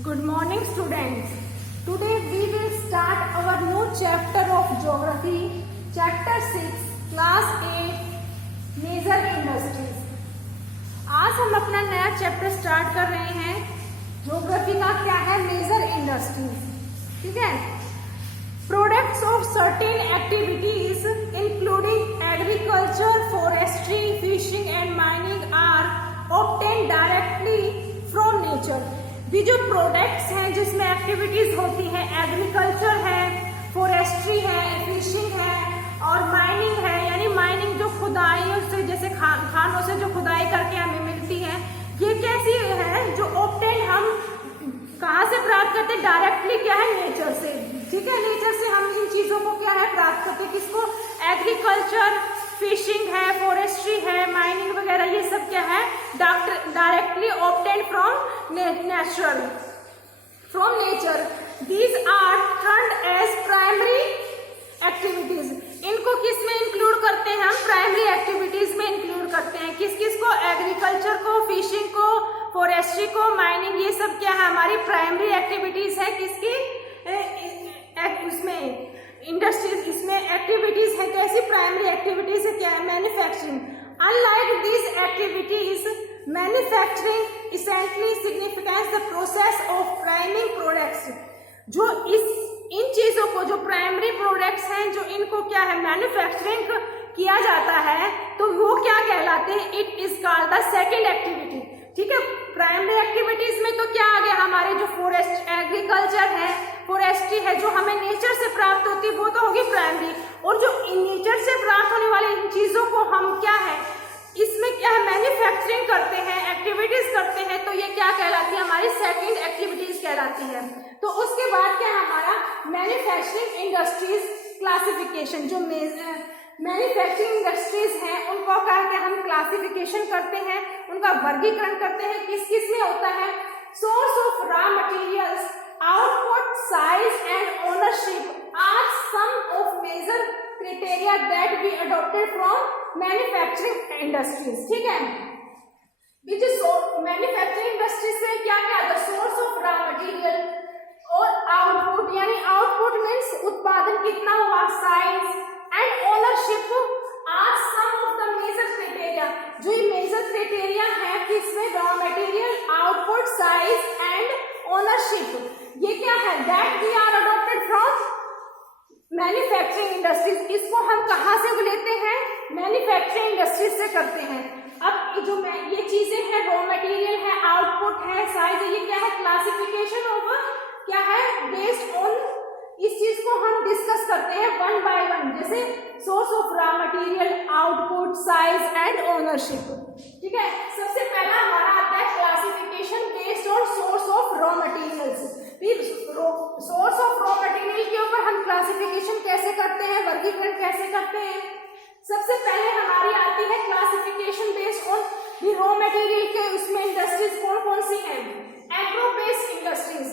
Good morning, students. Today we will start our new chapter of Geography, Chapter 6, Class 8, Major Industries. आज हम अपना नया chapter start कर रहे हैं. ज्योग्राफी का क्या है? Major industries. ठीक है. Products of certain activities including agriculture, forestry, fishing and mining are obtain directly from nature. ये जो प्रोडक्ट्स हैं जिसमें एक्टिविटीज होती हैं, एग्रीकल्चर है, फॉरेस्ट्री है, फिशिंग है और माइनिंग है. यानी माइनिंग जो खुदाइयों से, जैसे खानों से जो खुदाई करके हमें मिलती है, ये कैसी है? जो ऑब्टेन हम कहाँ से प्राप्त करते हैं? डायरेक्टली क्या है? नेचर से. ठीक है. नेचर से हम इन चीजों को क्या है? प्राप्त करते हैं. किसको? एग्रीकल्चर, फिशिंग है, फॉरेस्ट्री है, माइनिंग वगैरह, ये सब क्या है? Directly obtain from natural, from nature. These are turned as primary activities. इनको किस में इंक्लूड करते हैं हम? प्राइमरी एक्टिविटीज में इंक्लूड करते हैं. किस किस को? एग्रीकल्चर को, फिशिंग को, फॉरेस्ट्री को, माइनिंग. ये सब क्या है? हमारी प्राइमरी एक्टिविटीज है. किसकी? उसमें इंडस्ट्रीज, इसमें एक्टिविटीज है. कैसी प्राइमरी एक्टिविटीज है? क्या है? Manufacturing. Unlike these activities, manufacturing essentially significance the process of priming products. जो इन चीजों को, जो प्राइमरी प्रोडक्ट्स हैं, जो इनको क्या है? मैन्युफैक्चरिंग किया जाता है, तो वो क्या कहलाते हैं? It is called the second activity. ठीक है. प्राइमरी एक्टिविटीज में तो क्या आ गया? हमारे जो फॉरेस्ट, एग्रीकल्चर है, फॉरेस्ट्री है, जो हमें नेचर से प्राप्त होती है, वो तो होगी प्राइमरी. और जो नेचर से प्राप्त होने वाली इन चीजों को हम क्या है? इसमें क्या है? मैन्युफैक्चरिंग करते हैं, एक्टिविटीज करते हैं, तो ये क्या कहलाती है? हमारी सेकंड एक्टिविटीज कहलाती है. तो उसके बाद क्या है हमारा? Manufacturing industries classification. जो मैन्युफैक्चरिंग इंडस्ट्रीज हैं, उनको क्या हम क्लासिफिकेशन करते हैं, उनका वर्गीकरण करते हैं. किस किस में होता है? Source of raw materials, output, size and ownership are some of major criteria that be adopted from manufacturing industries. ठीक है. मैन्युफैक्चरिंग इंडस्ट्रीज से क्या क्या आता है? सोर्स ऑफ रॉ मटेरियल और आउटपुट, यानी आउटपुट मीन्स उत्पादन कितना हुआ, size and ownership are some of the major criteria. जो ये मेजर क्राइटेरिया है किसमें? Raw material, output, size and ownership. ये क्या है? That we are adopted from manufacturing industries. इसको हम कहाँ से लेते हैं? मैन्युफैक्चरिंग इंडस्ट्रीज से करते हैं. अब जो ये चीजें हैं, रॉ मटेरियल है, आउटपुट है, साइज है, ये क्या है? क्लासिफिकेशन ऑफ क्या है? Based on. इस चीज को हम डिस्कस करते हैं वन बाय वन. जैसे source of raw material, output, size and ownership. ठीक है. सबसे पहला हमारा आता है classification based on source of raw materials. फिर सोर्स ऑफ रॉ मटेरियल के ऊपर हम क्लासिफिकेशन कैसे करते हैं, वर्गीकरण कैसे करते हैं? सबसे पहले हमारी आती है classification based on raw material के. उसमें इंडस्ट्रीज कौन कौन सी हैं? Agro based industries.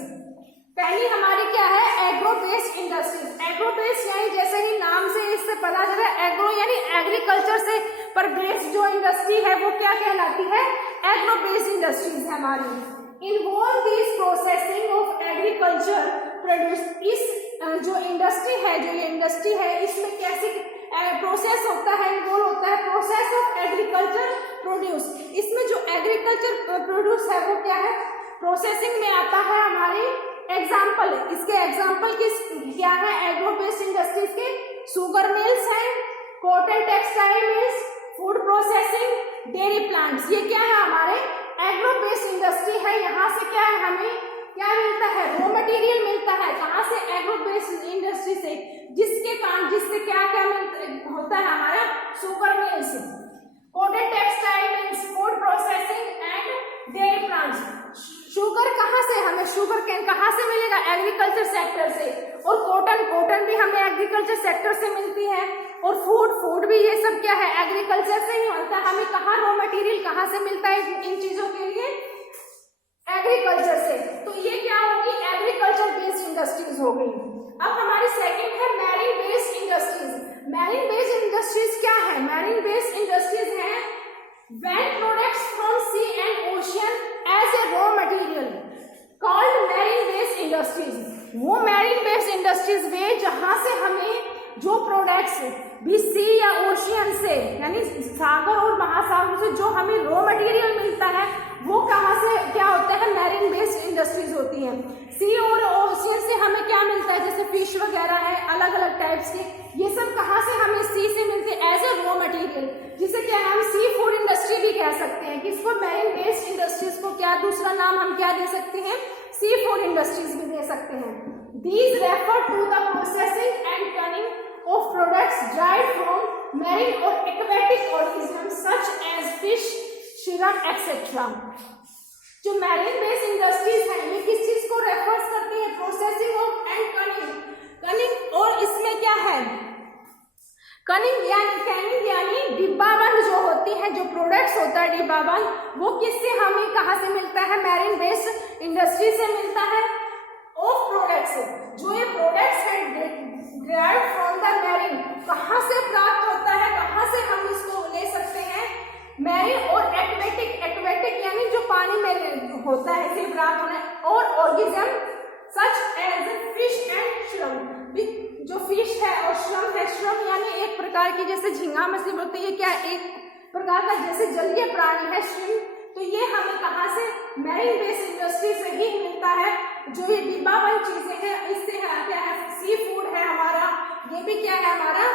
पहली हमारी क्या है? Agro based industries. Agro based यानी जैसे ही नाम से इससे पता चला, एग्रो यानी एग्रीकल्चर से पर बेस्ड जो इंडस्ट्री है वो क्या कहलाती है? एग्रो बेस्ड इंडस्ट्रीज है हमारी. Involve this processing of agriculture produce. इस जो इंडस्ट्री है, जो ये इंडस्ट्री है, इसमें कैसे प्रोसेस होता है? इन्वॉल्व होता है प्रोसेस ऑफ एग्रीकल्चर प्रोड्यूस. इसमें जो एग्रीकल्चर प्रोड्यूस है वो क्या है? प्रोसेसिंग में आता है. हमारी एग्जाम्पल, इसके एग्जाम्पल क्या है? एग्रो बेस्ड इंडस्ट्रीज के शुगर मिल्स हैं, cotton textile mills, food processing, dairy plants. ये क्या है? हमारे एग्रो बेस्ड इंडस्ट्री है. यहाँ से क्या है? हमें क्या मिलता है? रॉ मटेरियल मिलता है. कहाँ से? एग्रो बेस्ड इंडस्ट्री से. जिसके कारण, जिससे क्या क्या होता है? हमारा sugar mills, cotton textile mills, food processing and dairy plants. Sugar कहाँ से? हमें शुगर कैन कहाँ से मिलेगा? एग्रीकल्चर सेक्टर से. और कॉटन भी हमें एग्रीकल्चर सेक्टर से मिलती है. और फूड भी, ये सब क्या है? एग्रीकल्चर से ही मिलता है. हमें कहाँ रॉ मटेरियल कहाँ से मिलता है इन चीजों के लिए? एग्रीकल्चर से. तो ये क्या होगी? एग्रीकल्चर बेस्ड इंडस्ट्रीज हो गई. अब हमारी सेकंड है marine based industries. Marine based industries क्या है? मैरीन बेस्ड इंडस्ट्रीज है when products from sea and ocean as a raw material called वो मैरीन बेस्ड इंडस्ट्रीज वे जहां से हमें जो प्रोडक्ट्स भी सी या ओशियन से यानी सागर और महासागर से जो हमें रॉ मटेरियल मिलता है वो कहाँ से क्या होता है, मैरीन बेस्ड इंडस्ट्रीज होती हैं। सी और ओशियन से हमें क्या मिलता है, जैसे फिश वगैरह है अलग अलग टाइप्स के, ये सब कहाँ से हमें सी से मिलते हैं एज ए रॉ मटेरियल, जिसे क्या हम सी फूड इंडस्ट्री भी कह सकते हैं। किसको, मैरीन बेस्ड इंडस्ट्रीज को क्या दूसरा नाम हम क्या दे सकते हैं, सी फूड इंडस्ट्रीज भी दे सकते हैं। These refer to the processing and turning of products derived from marine or aquatic organisms such as fish, shrimp, etc. जो मैरीन बेस्ड इंडस्ट्रीज है ये किस चीज को रेफर्स करती है, प्रोसेसिंग ऑफ एंड कनिंग। और इसमें क्या है, कनिंग यानी डिब्बाबंद जो होती है, जो प्रोडक्ट्स होता है डिब्बाबंद, वो किससे हमें कहाँ से मिलता है, मैरीन बेस्ड इंडस्ट्री से मिलता है। ऑफ प्रोडक्ट्स, जो ये प्रोडक्ट्स हैं derived from the marine, कहाँ से प्राप्त होता है, कहाँ से हम इसको ले सकते हैं, मैरीन और एक्वेटिक यानी जो पानी में होता है से प्राप्त होना, और organism such as fish and shrimp, जो फिश है और श्रम्प है, श्रम्प यानी एक प्रकार की जैसे झींगा मछली बोलते हैं, क्या एक प्रकार का जैसे जलीय प्राणी है श्रिम्प, तो ये हमें कहाँ से, मैरीन बेस्ड इंडस्ट्री से ही मिलता है। जो ये डिब्बाबंद चीजें हैं इससे क्या है, सी फूड है हमारा, ये भी क्या है हमारा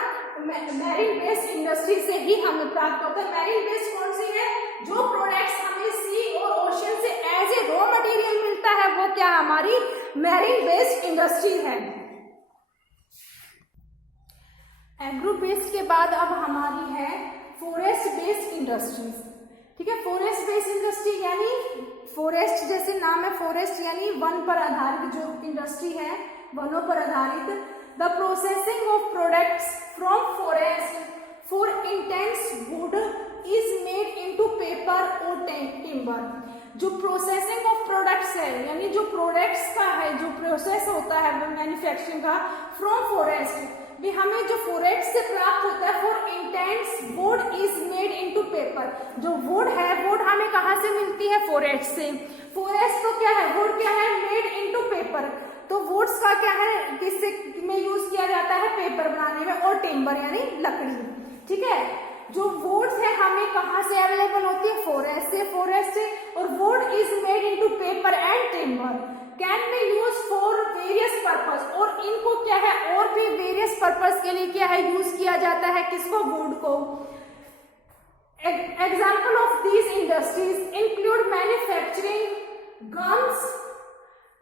मैरीन बेस्ड इंडस्ट्री से ही हमें प्राप्त होता है। मैरीन बेस्ड कौन सी है, जो प्रोडक्ट्स हमें सी और ओशन से एज ए रॉ मटेरियल मिलता है वो क्या हमारी मैरीन बेस्ड इंडस्ट्री है। एग्रो बेस्ड के बाद अब हमारी है फॉरेस्ट बेस्ड इंडस्ट्रीज। ठीक है, फॉरेस्ट बेस्ड इंडस्ट्री यानी फॉरेस्ट जैसे नाम है, फॉरेस्ट यानी वन पर आधारित जो इंडस्ट्री है, वनों पर आधारित। The processing of products from forest for intense would is made into paper और टिम्बर। जो प्रोसेसिंग ऑफ प्रोडक्ट्स है यानी जो प्रोडक्ट्स का है जो प्रोसेस होता है मैन्युफैक्चरिंग का फ्रॉम फॉरेस्ट, भी हमें जो फॉरेस्ट से प्राप्त होता है for intense would is made into paper. जो वुड है, वुड हमें कहाँ से मिलती है, फॉरेस्ट से। फॉरेस्ट तो क्या है, वुड क्या है, मेड इनटू पेपर, तो वुड्स का क्या है, किससे में यूज किया जाता है, पेपर बनाने में, और टिम्बर यानी लकड़ी। ठीक है, जो वुड्स है हमें कहाँ से अवेलेबल होती है, फॉरेस्ट से, और would is made into paper and timber can be use for various purpose, और इनको क्या है और भी वेरियस पर्पस के लिए क्या है यूज किया जाता है, किसको, वुड को। Example of these industries include manufacturing gums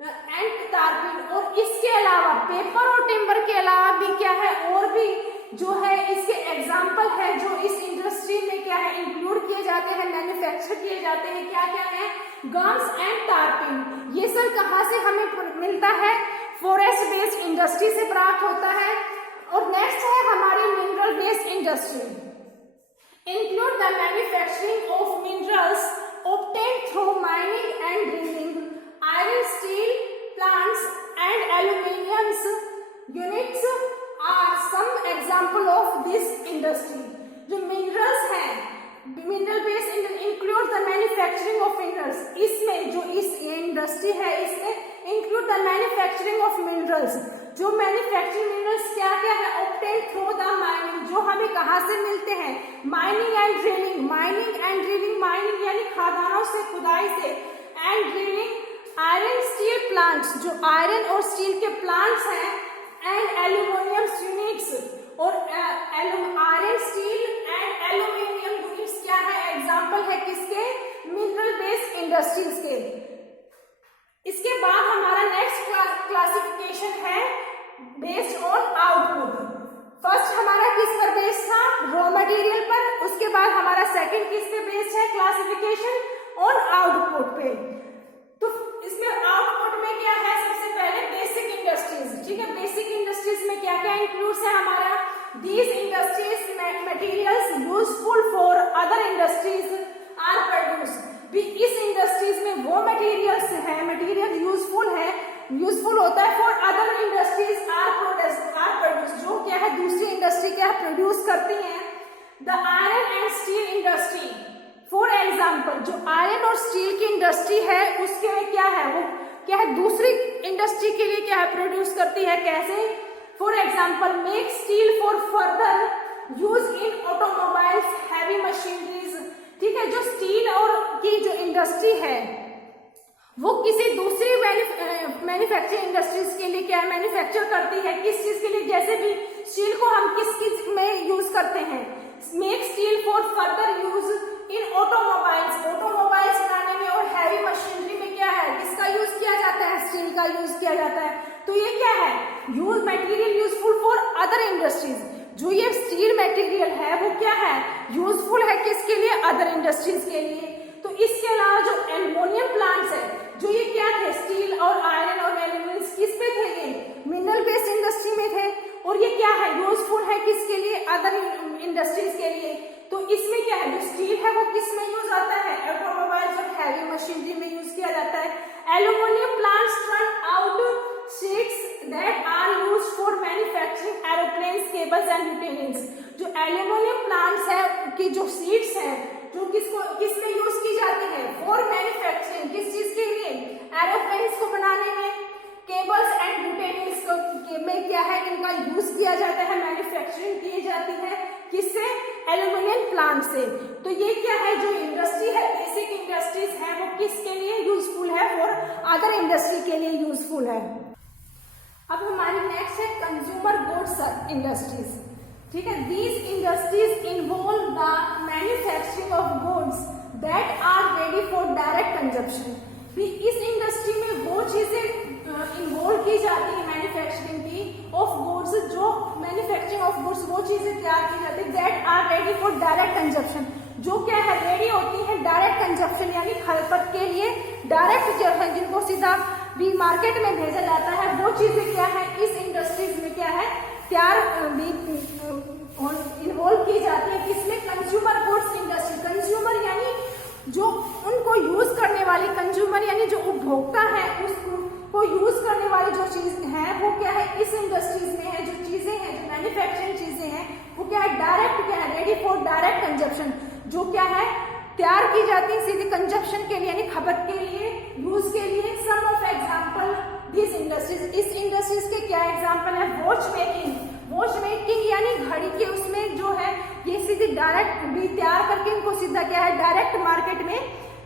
and turpentine, और इसके अलावा पेपर और टिम्बर के अलावा भी क्या है और भी जो है इसके एग्जाम्पल है जो इस इंडस्ट्री में क्या है इंक्लूड किए जाते हैं, मैन्युफैक्चर किए जाते हैं, क्या क्या है, गम्स एंड टारपिन। ये सब कहाँ से हमें मिलता है, फॉरेस्ट बेस्ड इंडस्ट्री से प्राप्त होता है। और नेक्स्ट है हमारी mineral based industry, include the manufacturing of minerals obtained through mining and drilling, iron, steel plants and aluminium units are some example of this industry। जो मिनरल्स हैं, mineral based include the manufacturing of minerals, इसमें जो इस industry है इसमें include the manufacturing of minerals. जो manufacturing minerals क्या क्या है, ऑब्टेन थ्रू द माइनिंग, जो हमें कहाँ से मिलते हैं, माइनिंग एंड ड्रिलिंग, माइनिंग यानी खदानों से, खुदाई से, and drilling iron steel plants, जो आयरन और स्टील के प्लांट्स हैं, एंड एल्यूमिनियम यूनिट्स, और iron steel and aluminium units क्या है, एग्जांपल है किसके, मिनरल बेस्ड इंडस्ट्रीज के। इसके बाद हमारा नेक्स्ट क्लासिफिकेशन है बेस्ड ऑन आउटपुट। फर्स्ट हमारा किस पर बेस्ड था, रॉ मटेरियल पर, उसके बाद हमारा सेकंड किस पे बेस्ड है, क्लासिफिकेशन ऑन आउटपुट पे। तो इसमें आउटपुट में क्या है, सबसे पहले बेसिक इंडस्ट्रीज। ठीक है, बेसिक इंडस्ट्रीज में क्या क्या इंक्लूड्स है हमारा, these industries materials useful for other industries are produced. भी इस इंडस्ट्रीज में वो मटेरियल्स है, मटेरियल यूजफुल होता है for other industries are produce, जो क्या है दूसरी इंडस्ट्री क्या है प्रोड्यूस करती हैं। The iron and steel industry for example, जो आयरन और स्टील की इंडस्ट्री है उसके में क्या है, वो क्या है दूसरी इंडस्ट्री के लिए क्या है प्रोड्यूस करती है। कैसे? For example make steel for further use in automobiles, heavy machineries. ठीक है, जो स्टील और की जो इंडस्ट्री है वो किसी दूसरी मैन्युफैक्चरिंग इंडस्ट्रीज के लिए क्या है मैन्युफैक्चर करती है। किस चीज के लिए? जैसे भी स्टील को हम किस चीज में यूज करते हैं, make steel for further use in automobiles, automobiles बनाने में और हैवी मशीनरी में क्या है किसका यूज किया जाता है, स्टील का यूज किया जाता है। तो ये क्या है use material useful for other industries. जो ये स्टील मटेरियल है वो क्या है यूजफुल है किसके लिए, अदर इंडस्ट्रीज के लिए। तो इसके अलावा जो एल्युमिनियम प्लांट्स है, जो ये क्या थे स्टील और आयरन और एल्यूमिनियम किस पे थे, ये मिनरल बेस्ड इंडस्ट्री में थे। और ये क्या है यूजफुल है किसके लिए, अदर इंडस्ट्रीज के लिए। तो इसमें क्या है जो स्टील है वो किस में यूज आता है, ऑटोमोबाइल्स और हैवी मशीनरी में यूज किया जाता है। Aluminium plants turn out sheets that are used for manufacturing aeroplanes, cables and utensils. जो एल्यूमिनियम प्लांट्स है की जो सीड्स है जो किस में यूज की जाती है, फॉर मैन्युफैक्चरिंग, किस चीज के लिए, एरोप्लेन्स को बनाने में, केबल्स एंड यूटेनल्स में क्या है इनका यूज किया जाता है, मैन्युफैक्चरिंग की जाती है किससे, एल्यूमिनियम प्लांट से। तो ये क्या है जो इंडस्ट्री है, बेसिक इंडस्ट्रीज है वो किसके लिए यूजफुल है, और अदर इंडस्ट्री के लिए यूजफुल है। अब हमारी नेक्स्ट है कंज्यूमर गुड्स इंडस्ट्रीज। ठीक है, these industries involve the manufacturing of goods that are ready for direct consumption. इस इंडस्ट्री में वो चीजें इन्वॉल्व की जाती है मैन्युफैक्चरिंग की ऑफ गुड्स, जो मैन्युफैक्चरिंग ऑफ गुड्स वो चीजें तैयार की जाती है that are ready for direct consumption, जो क्या है रेडी होती है डायरेक्ट कंजप्शन यानी खपत के लिए, डायरेक्ट जो है जिनको सीधा भी मार्केट में भेजा जाता है, वो चीजें क्या है इस इंडस्ट्रीज में क्या है तैयार इन्वॉल्व की जाती है। किसमें, कंज्यूमर गुड्स इंडस्ट्री। कंज्यूमर यानी जो उनको यूज करने वाली, कंज्यूमर यानी जो उपभोक्ता है उसको यूज करने वाली जो चीज है वो क्या है इस इंडस्ट्रीज में है, जो चीजें हैं जो मैन्युफैक्चरिंग चीजें हैं वो क्या है डायरेक्ट क्या है रेडी फॉर डायरेक्ट कंजप्शन, जो क्या है तैयार की जाती है सीधे कंजप्शन के लिए यानी खपत के लिए, यूज के लिए। सम ऑफ एग्जांपल दिस इंडस्ट्रीज, इस इंडस्ट्रीज के क्या एग्जांपल है, वॉच मेकिंग, वॉच मेकिंग यानी घड़ी के उसमें जो है ये सीधे डायरेक्ट भी तैयार करके इनको सीधा क्या है डायरेक्ट मार्केट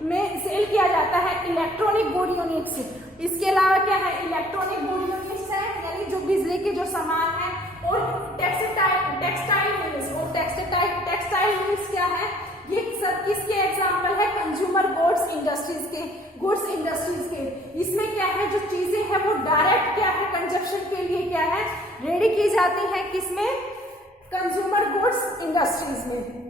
में सेल किया जाता है। इलेक्ट्रॉनिक गुड यूनिट्स, इसके अलावा क्या है इलेक्ट्रॉनिक गुड यूनिट्स है यानी जो बिजली के जो सामान है, और टेक्सटाइल यूनिट्स, और टेक्सटाइल यूनिट्स क्या है ये सब किसके एग्जाम्पल है, कंज्यूमर गुड्स इंडस्ट्रीज के। इसमें क्या है जो चीजें हैं वो डायरेक्ट क्या है कंजप्शन के लिए क्या है रेडी की जाती है, किसमें, कंज्यूमर गुड्स इंडस्ट्रीज में।